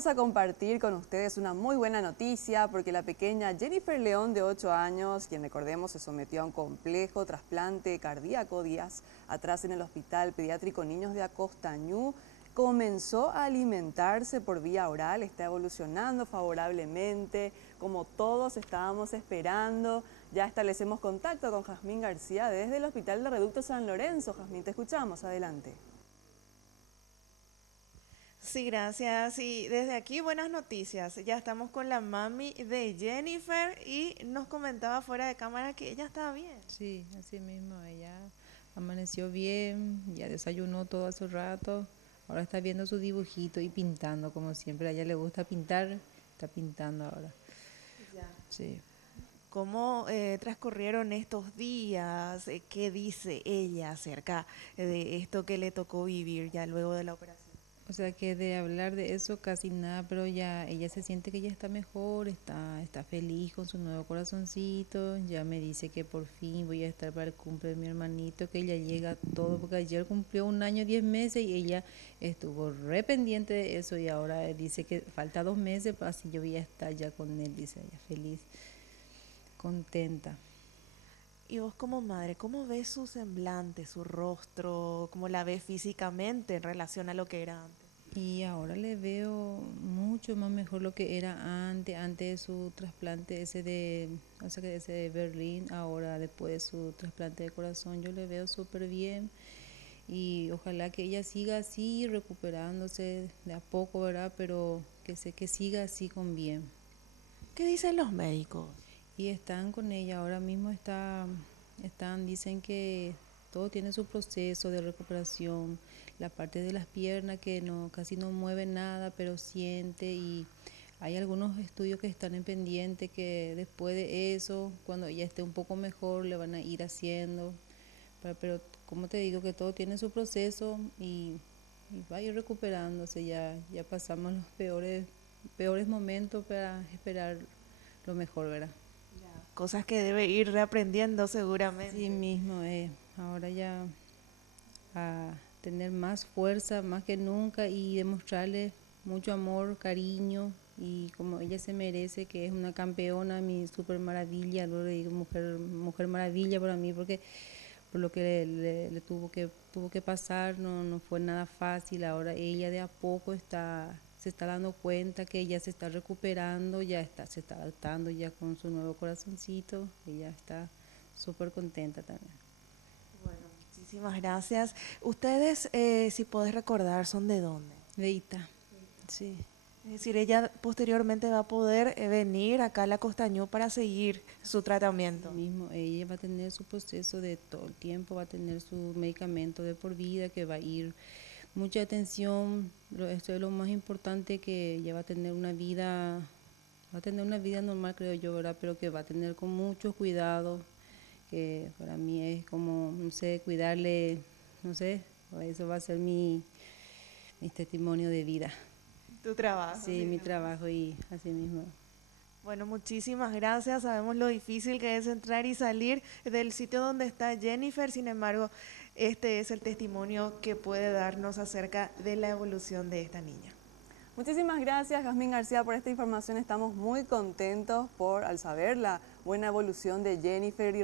vamos a compartir con ustedes una muy buena noticia porque la pequeña Jennifer León de 8 años, quien recordemos se sometió a un complejo trasplante cardíaco días atrás en el Hospital Pediátrico Niños de Acostañú, comenzó a alimentarse por vía oral, está evolucionando favorablemente, como todos estábamos esperando. Ya establecemos contacto con Jazmín García desde el Hospital de Reducto San Lorenzo. Jazmín, te escuchamos, adelante. Sí, gracias. Y desde aquí buenas noticias. Ya estamos con la mami de Jennifer y nos comentaba fuera de cámara que ella estaba bien. Sí, así mismo, ella amaneció bien, ya desayunó todo hace rato, ahora está viendo su dibujito y pintando como siempre, a ella le gusta pintar, está pintando ahora. Ya. Sí. ¿Cómo transcurrieron estos días? ¿Qué dice ella acerca de esto que le tocó vivir ya luego de la operación? O sea que de hablar de eso casi nada, pero ya ella se siente que ya está mejor, está feliz con su nuevo corazoncito, ya me dice que por fin voy a estar para el cumple de mi hermanito, que ella llega a todo, porque ayer cumplió 1 año 10 meses y ella estuvo re pendiente de eso y ahora dice que falta 2 meses, así yo voy a estar ya con él, dice ella, feliz, contenta. Y vos como madre, ¿cómo ves su semblante, su rostro? ¿Cómo la ves físicamente en relación a lo que era antes? Y ahora le veo mucho más mejor lo que era antes de su trasplante ese de, o sea que ese de Berlín, ahora después de su trasplante de corazón, yo le veo súper bien y ojalá que ella siga así, recuperándose de a poco, ¿verdad? Pero que siga así con bien. ¿Qué dicen los médicos? Y están con ella, ahora mismo dicen que todo tiene su proceso de recuperación, la parte de las piernas que no, casi no mueve nada, pero siente y hay algunos estudios que están en pendiente que después de eso, cuando ella esté un poco mejor, le van a ir haciendo, pero como te digo que todo tiene su proceso y va a ir recuperándose, ya pasamos los peores momentos para esperar lo mejor, ¿verdad? Cosas que debe ir reaprendiendo Sí seguramente. mismo, ahora ya a tener más fuerza, más que nunca y demostrarle mucho amor, cariño y como ella se merece, que es una campeona, mi super maravilla, luego le digo mujer maravilla para mí porque por lo que le tuvo que pasar no fue nada fácil, ahora ella de a poco se está dando cuenta que ella se está recuperando, se está adaptando ya con su nuevo corazoncito, ella está súper contenta también. Bueno, muchísimas gracias. Ustedes, si podés recordar, ¿son de dónde? Leita, sí. Es decir, ella posteriormente va a poder venir acá a la Costañú para seguir su tratamiento. Mismo, ella va a tener su proceso de todo el tiempo, va a tener su medicamento de por vida, que va a ir mucha atención, esto es lo más importante, que ella va a tener una vida normal creo yo, ¿verdad? Pero que va a tener con mucho cuidado, que para mí es como, no sé, cuidarle, no sé, eso va a ser mi testimonio de vida. Tu trabajo. Sí, mi trabajo y así mismo. Bueno, muchísimas gracias. Sabemos lo difícil que es entrar y salir del sitio donde está Jennifer. Sin embargo, este es el testimonio que puede darnos acerca de la evolución de esta niña. Muchísimas gracias, Jazmín García, por esta información. Estamos muy contentos al saber la buena evolución de Jennifer y